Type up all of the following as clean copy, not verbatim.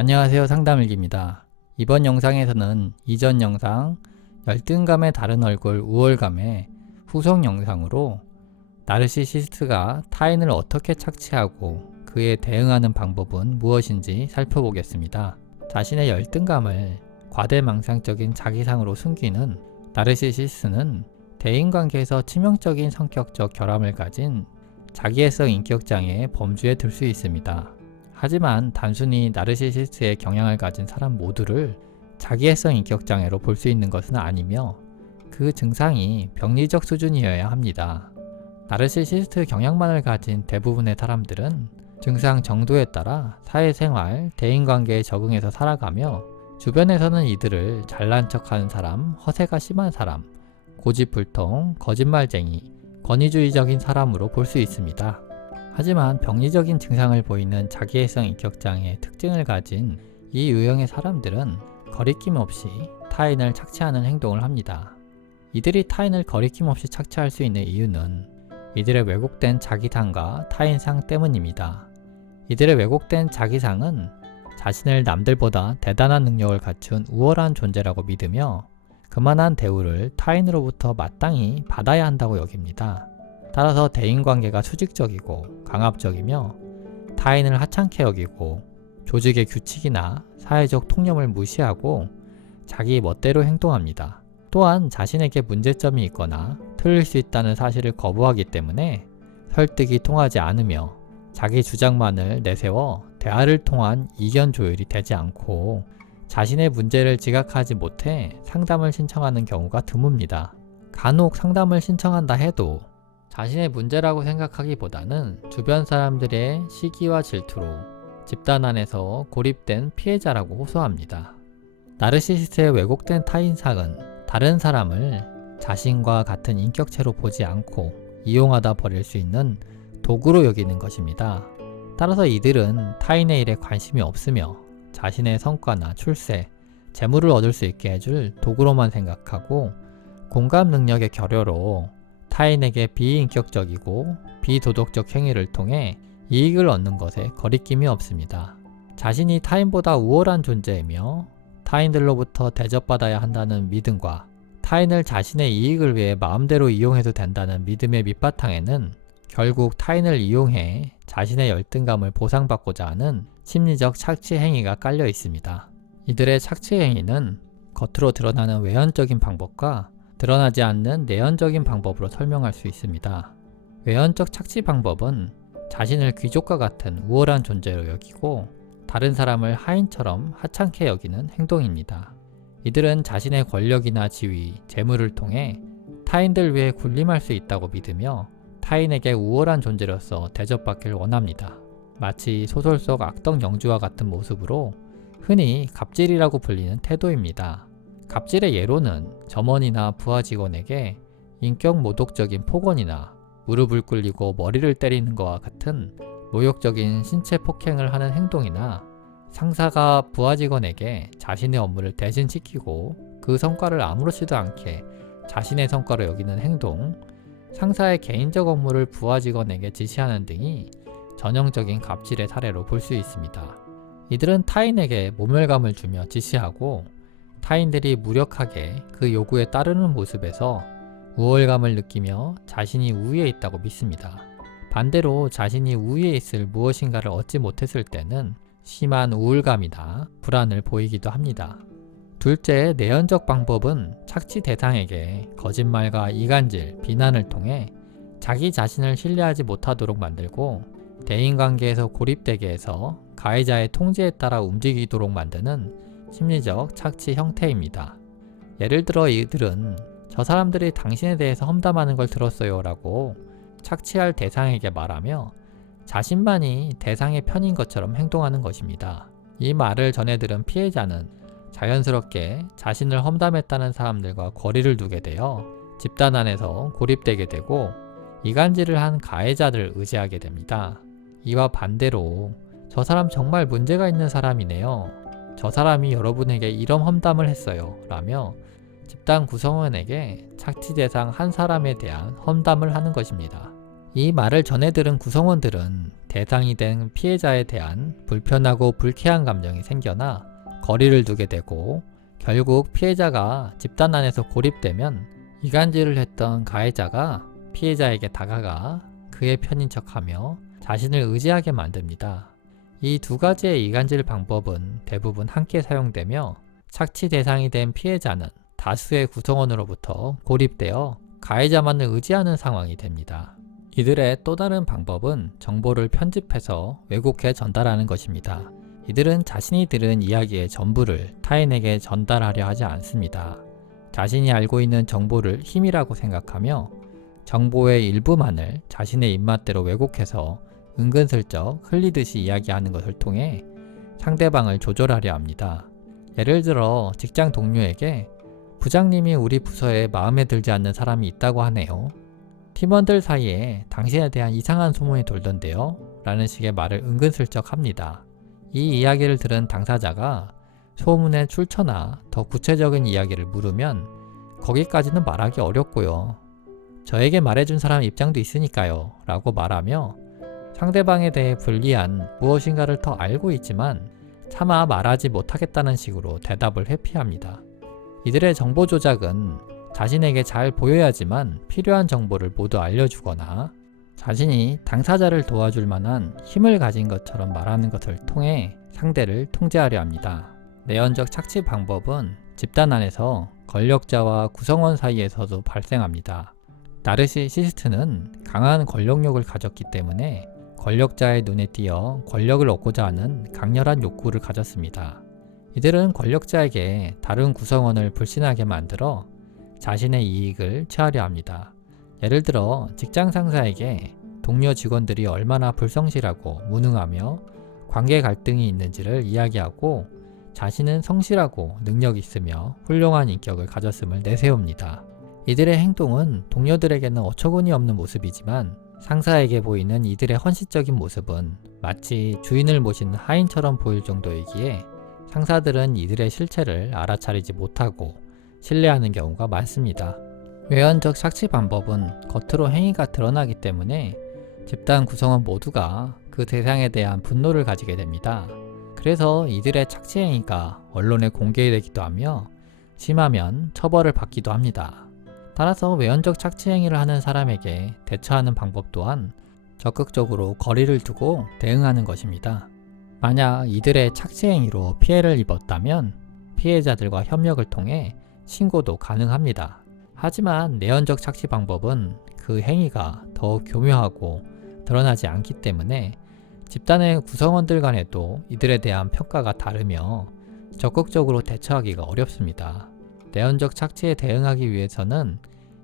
안녕하세요, 상담일기입니다. 이번 영상에서는 이전 영상 열등감의 다른 얼굴 우월감의 후속 영상으로 나르시시스트가 타인을 어떻게 착취하고 그에 대응하는 방법은 무엇인지 살펴보겠습니다. 자신의 열등감을 과대망상적인 자기상으로 숨기는 나르시시스트는 대인관계에서 치명적인 성격적 결함을 가진 자기애성 인격장애의 범주에 들 수 있습니다. 하지만 단순히 나르시시스트의 경향을 가진 사람 모두를 자기애성 인격장애로 볼 수 있는 것은 아니며 그 증상이 병리적 수준이어야 합니다. 나르시시스트 경향만을 가진 대부분의 사람들은 증상 정도에 따라 사회생활, 대인관계에 적응해서 살아가며 주변에서는 이들을 잘난 척하는 사람, 허세가 심한 사람, 고집불통, 거짓말쟁이, 권위주의적인 사람으로 볼 수 있습니다. 하지만 병리적인 증상을 보이는 자기애성 인격장애의 특징을 가진 이 유형의 사람들은 거리낌 없이 타인을 착취하는 행동을 합니다. 이들이 타인을 거리낌 없이 착취할 수 있는 이유는 이들의 왜곡된 자기상과 타인상 때문입니다. 이들의 왜곡된 자기상은 자신을 남들보다 대단한 능력을 갖춘 우월한 존재라고 믿으며 그만한 대우를 타인으로부터 마땅히 받아야 한다고 여깁니다. 따라서 대인관계가 수직적이고 강압적이며 타인을 하찮게 여기고 조직의 규칙이나 사회적 통념을 무시하고 자기 멋대로 행동합니다. 또한 자신에게 문제점이 있거나 틀릴 수 있다는 사실을 거부하기 때문에 설득이 통하지 않으며 자기 주장만을 내세워 대화를 통한 이견 조율이 되지 않고 자신의 문제를 지각하지 못해 상담을 신청하는 경우가 드뭅니다. 간혹 상담을 신청한다 해도 자신의 문제라고 생각하기보다는 주변 사람들의 시기와 질투로 집단 안에서 고립된 피해자라고 호소합니다. 나르시시스트의 왜곡된 타인상은 다른 사람을 자신과 같은 인격체로 보지 않고 이용하다 버릴 수 있는 도구로 여기는 것입니다. 따라서 이들은 타인의 일에 관심이 없으며 자신의 성과나 출세, 재물을 얻을 수 있게 해줄 도구로만 생각하고 공감 능력의 결여로 타인에게 비인격적이고 비도덕적 행위를 통해 이익을 얻는 것에 거리낌이 없습니다. 자신이 타인보다 우월한 존재이며 타인들로부터 대접받아야 한다는 믿음과 타인을 자신의 이익을 위해 마음대로 이용해도 된다는 믿음의 밑바탕에는 결국 타인을 이용해 자신의 열등감을 보상받고자 하는 심리적 착취 행위가 깔려 있습니다. 이들의 착취 행위는 겉으로 드러나는 외연적인 방법과 드러나지 않는 내연적인 방법으로 설명할 수 있습니다. 외연적 착취 방법은 자신을 귀족과 같은 우월한 존재로 여기고 다른 사람을 하인처럼 하찮게 여기는 행동입니다. 이들은 자신의 권력이나 지위, 재물을 통해 타인들 위해 군림할 수 있다고 믿으며 타인에게 우월한 존재로서 대접받기를 원합니다. 마치 소설 속 악덕 영주와 같은 모습으로 흔히 갑질이라고 불리는 태도입니다. 갑질의 예로는 점원이나 부하 직원에게 인격 모독적인 폭언이나 무릎을 꿇리고 머리를 때리는 것과 같은 모욕적인 신체 폭행을 하는 행동이나 상사가 부하 직원에게 자신의 업무를 대신 시키고 그 성과를 아무렇지도 않게 자신의 성과로 여기는 행동, 상사의 개인적 업무를 부하 직원에게 지시하는 등이 전형적인 갑질의 사례로 볼 수 있습니다. 이들은 타인에게 모멸감을 주며 지시하고 타인들이 무력하게 그 요구에 따르는 모습에서 우월감을 느끼며 자신이 우위에 있다고 믿습니다. 반대로 자신이 우위에 있을 무엇인가를 얻지 못했을 때는 심한 우울감이나 불안을 보이기도 합니다. 둘째, 내연적 방법은 착취 대상에게 거짓말과 이간질, 비난을 통해 자기 자신을 신뢰하지 못하도록 만들고 대인관계에서 고립되게 해서 가해자의 통제에 따라 움직이도록 만드는 심리적 착취 형태입니다. 예를 들어 이들은 저 사람들이 당신에 대해서 험담하는 걸 들었어요 라고 착취할 대상에게 말하며 자신만이 대상의 편인 것처럼 행동하는 것입니다. 이 말을 전해 들은 피해자는 자연스럽게 자신을 험담했다는 사람들과 거리를 두게 되어 집단 안에서 고립되게 되고 이간질을 한 가해자들을 의지하게 됩니다. 이와 반대로 저 사람 정말 문제가 있는 사람이네요. 저 사람이 여러분에게 이런 험담을 했어요 라며 집단 구성원에게 착취 대상 한 사람에 대한 험담을 하는 것입니다. 이 말을 전해 들은 구성원들은 대상이 된 피해자에 대한 불편하고 불쾌한 감정이 생겨나 거리를 두게 되고, 결국 피해자가 집단 안에서 고립되면 이간질을 했던 가해자가 피해자에게 다가가 그의 편인 척하며 자신을 의지하게 만듭니다. 이 두 가지의 이간질 방법은 대부분 함께 사용되며, 착취 대상이 된 피해자는 다수의 구성원으로부터 고립되어 가해자만을 의지하는 상황이 됩니다. 이들의 또 다른 방법은 정보를 편집해서 왜곡해 전달하는 것입니다. 이들은 자신이 들은 이야기의 전부를 타인에게 전달하려 하지 않습니다. 자신이 알고 있는 정보를 힘이라고 생각하며 정보의 일부만을 자신의 입맛대로 왜곡해서 은근슬쩍 흘리듯이 이야기하는 것을 통해 상대방을 조절하려 합니다. 예를 들어 직장 동료에게 부장님이 우리 부서에 마음에 들지 않는 사람이 있다고 하네요. 팀원들 사이에 당신에 대한 이상한 소문이 돌던데요? 라는 식의 말을 은근슬쩍 합니다. 이 이야기를 들은 당사자가 소문의 출처나 더 구체적인 이야기를 물으면 거기까지는 말하기 어렵고요. 저에게 말해준 사람 입장도 있으니까요. 라고 말하며 상대방에 대해 불리한 무엇인가를 더 알고 있지만 차마 말하지 못하겠다는 식으로 대답을 회피합니다. 이들의 정보 조작은 자신에게 잘 보여야지만 필요한 정보를 모두 알려주거나 자신이 당사자를 도와줄 만한 힘을 가진 것처럼 말하는 것을 통해 상대를 통제하려 합니다. 내연적 착취 방법은 집단 안에서 권력자와 구성원 사이에서도 발생합니다. 나르시시스트는 강한 권력욕을 가졌기 때문에 권력자의 눈에 띄어 권력을 얻고자 하는 강렬한 욕구를 가졌습니다. 이들은 권력자에게 다른 구성원을 불신하게 만들어 자신의 이익을 취하려 합니다. 예를 들어 직장 상사에게 동료 직원들이 얼마나 불성실하고 무능하며 관계 갈등이 있는지를 이야기하고 자신은 성실하고 능력이 있으며 훌륭한 인격을 가졌음을 내세웁니다. 이들의 행동은 동료들에게는 어처구니 없는 모습이지만 상사에게 보이는 이들의 헌신적인 모습은 마치 주인을 모시는 하인처럼 보일 정도이기에 상사들은 이들의 실체를 알아차리지 못하고 신뢰하는 경우가 많습니다. 외연적 착취 방법은 겉으로 행위가 드러나기 때문에 집단 구성원 모두가 그 대상에 대한 분노를 가지게 됩니다. 그래서 이들의 착취 행위가 언론에 공개되기도 하며 심하면 처벌을 받기도 합니다. 따라서 외연적 착취 행위를 하는 사람에게 대처하는 방법 또한 적극적으로 거리를 두고 대응하는 것입니다. 만약 이들의 착취 행위로 피해를 입었다면 피해자들과 협력을 통해 신고도 가능합니다. 하지만 내연적 착취 방법은 그 행위가 더욱 교묘하고 드러나지 않기 때문에 집단의 구성원들 간에도 이들에 대한 평가가 다르며 적극적으로 대처하기가 어렵습니다. 내연적 착취에 대응하기 위해서는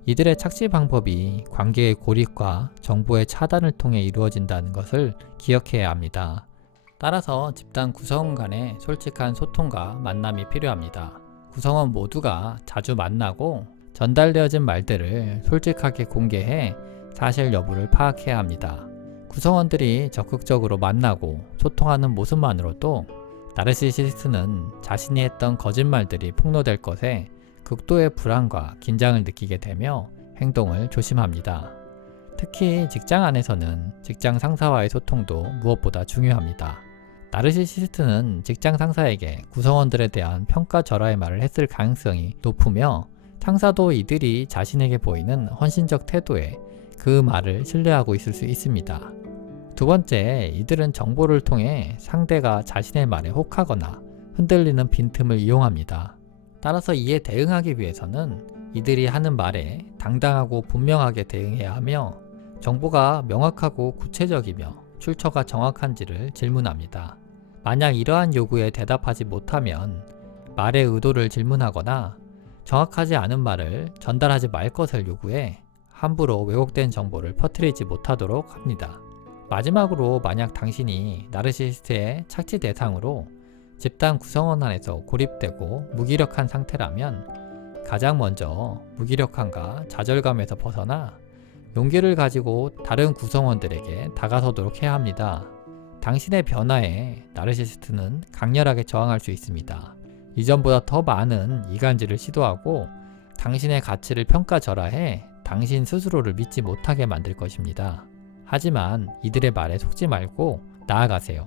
이들의 착취 방법이 관계의 고립과 정보의 차단을 통해 이루어진다는 것을 기억해야 합니다. 따라서 집단 구성원 간의 솔직한 소통과 만남이 필요합니다. 구성원 모두가 자주 만나고 전달되어진 말들을 솔직하게 공개해 사실 여부를 파악해야 합니다. 구성원들이 적극적으로 만나고 소통하는 모습만으로도 나르시시스트는 자신이 했던 거짓말들이 폭로될 것에 극도의 불안과 긴장을 느끼게 되며 행동을 조심합니다. 특히 직장 안에서는 직장 상사와의 소통도 무엇보다 중요합니다. 나르시시스트는 직장 상사에게 구성원들에 대한 평가절하의 말을 했을 가능성이 높으며 상사도 이들이 자신에게 보이는 헌신적 태도에 그 말을 신뢰하고 있을 수 있습니다. 두 번째, 이들은 정보를 통해 상대가 자신의 말에 혹하거나 흔들리는 빈틈을 이용합니다. 따라서 이에 대응하기 위해서는 이들이 하는 말에 당당하고 분명하게 대응해야 하며 정보가 명확하고 구체적이며 출처가 정확한지를 질문합니다. 만약 이러한 요구에 대답하지 못하면 말의 의도를 질문하거나 정확하지 않은 말을 전달하지 말 것을 요구해 함부로 왜곡된 정보를 퍼뜨리지 못하도록 합니다. 마지막으로 만약 당신이 나르시시스트의 착취 대상으로 집단 구성원 안에서 고립되고 무기력한 상태라면 가장 먼저 무기력함과 좌절감에서 벗어나 용기를 가지고 다른 구성원들에게 다가서도록 해야 합니다. 당신의 변화에 나르시시스트는 강렬하게 저항할 수 있습니다. 이전보다 더 많은 이간질을 시도하고 당신의 가치를 평가절하해 당신 스스로를 믿지 못하게 만들 것입니다. 하지만 이들의 말에 속지 말고 나아가세요.